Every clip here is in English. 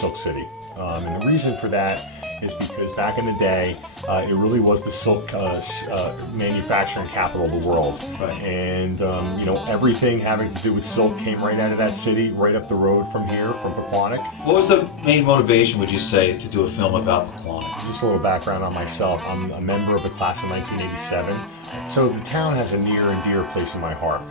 Silk City. And the reason for that is because back in the day, it really was the silk manufacturing capital of the world. Right. And you know, everything having to do with silk came right out of that city, right up the road from here, from Pequannock. What was the main motivation, would you say, to do a film about Pequannock? Just a little background on myself. I'm a member of the class of 1987, so the town has a near and dear place in my heart.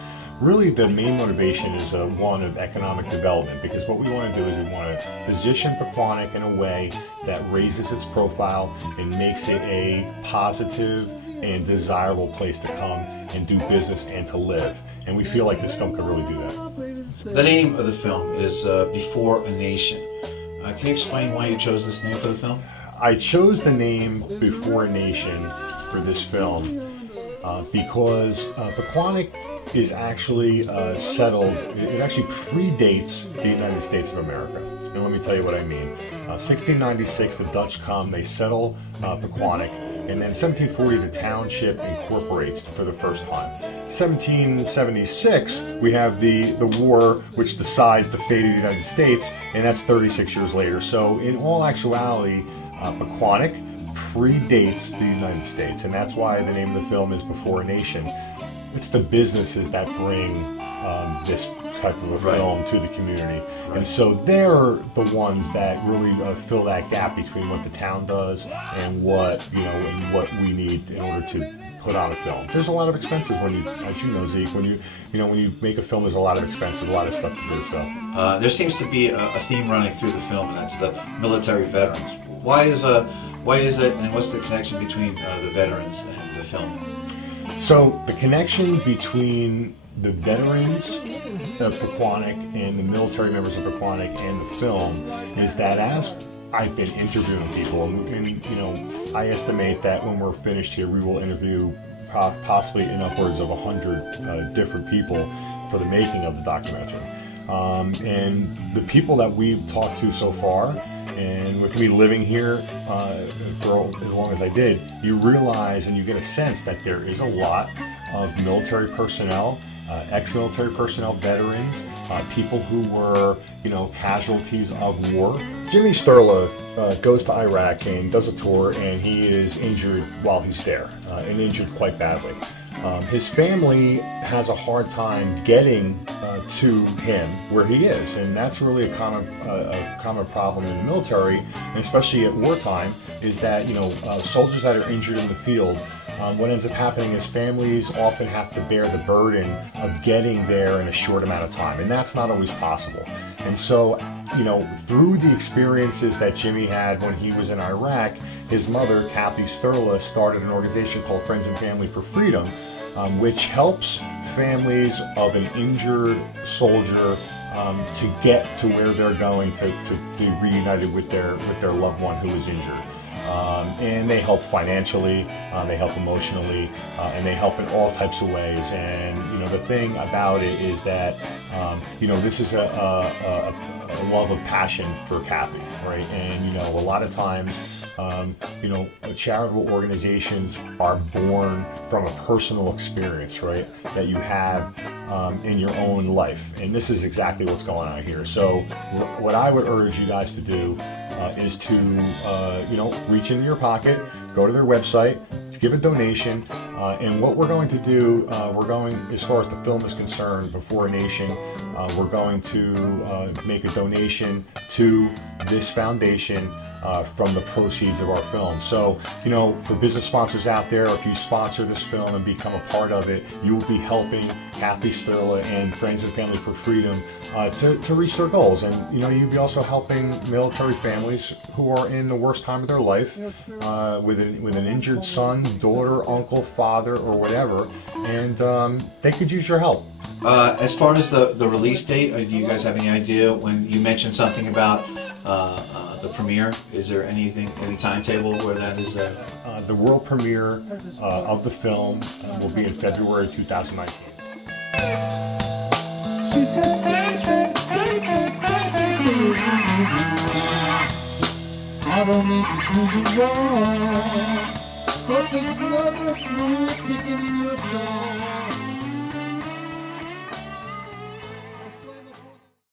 Really, the main motivation is one of economic development, because what we want to do is we want to position Pequannock in a way that raises its profile and makes it a positive and desirable place to come and do business and to live. And we feel like this film could really do that. The name of the film is Before a Nation. Can you explain why you chose this name for the film? I chose the name Before a Nation for this film because Pequannock is actually settled. It actually predates the United States of America. And let me tell you what I mean. 1696, the Dutch come, they settle Pequannock, and then 1740, the township incorporates for the first time. 1776, we have the war which decides the fate of the United States, and that's 36 years later. So in all actuality, Pequannock predates the United States, and that's why the name of the film is Before a Nation. It's the businesses that bring this type of a film to the community. Right. And so they're the ones that really fill that gap between what the town does and what, you know, and what we need in order to put on a film. There's a lot of expenses when you, as you know, Zeke, when you make a film, there's a lot of expenses, a lot of stuff to do. So there seems to be a theme running through the film, and that's the military veterans. Why is it, and what's the connection between the veterans and the film? So the connection between the veterans of Pequannock and the military members of Pequannock and the film is that as I've been interviewing people, and you know, I estimate that when we're finished here, we will interview possibly in upwards of 100 different people for the making of the documentary. And the people that we've talked to so far, and with me living here for as long as I did, you realize and you get a sense that there is a lot of military personnel, ex-military personnel, veterans, people who were, you know, casualties of war. Jimmy Sterla goes to Iraq and does a tour, and he is injured while he's there, and injured quite badly. His family has a hard time getting to him where he is, and that's really a common problem in the military, and especially at wartime, is that, you know, soldiers that are injured in the field, what ends up happening is families often have to bear the burden of getting there in a short amount of time, and that's not always possible. And so, you know, through the experiences that Jimmy had when he was in Iraq, his mother, Kathy Sterla, started an organization called Friends and Family for Freedom, which helps families of an injured soldier to get to where they're going to be reunited with their loved one who is injured. And they help financially, they help emotionally, and they help in all types of ways. And you know, the thing about it is that you know, this is a love of passion for Kathy, right? And you know, a lot of times, you know, charitable organizations are born from a personal experience, right, that you have in your own life. And this is exactly what's going on here. So what I would urge you guys to do is to, you know, reach into your pocket, go to their website, give a donation, and what we're going to do, we're going, as far as the film is concerned, Before a Nation, we're going to make a donation to this foundation from the proceeds of our film. So, you know, for business sponsors out there, if you sponsor this film and become a part of it, you will be helping Kathy Sterla and Friends and Family for Freedom to reach their goals. And, you know, you'll be also helping military families who are in the worst time of their life with an injured son, daughter, uncle, father, or whatever, and they could use your help. As far as the release date, do you guys have any idea? When you mentioned something about the premiere, is there any timetable where that is? The world premiere of the film will be in February 2019. She said, baby, I don't need to do you wrong, but there's another move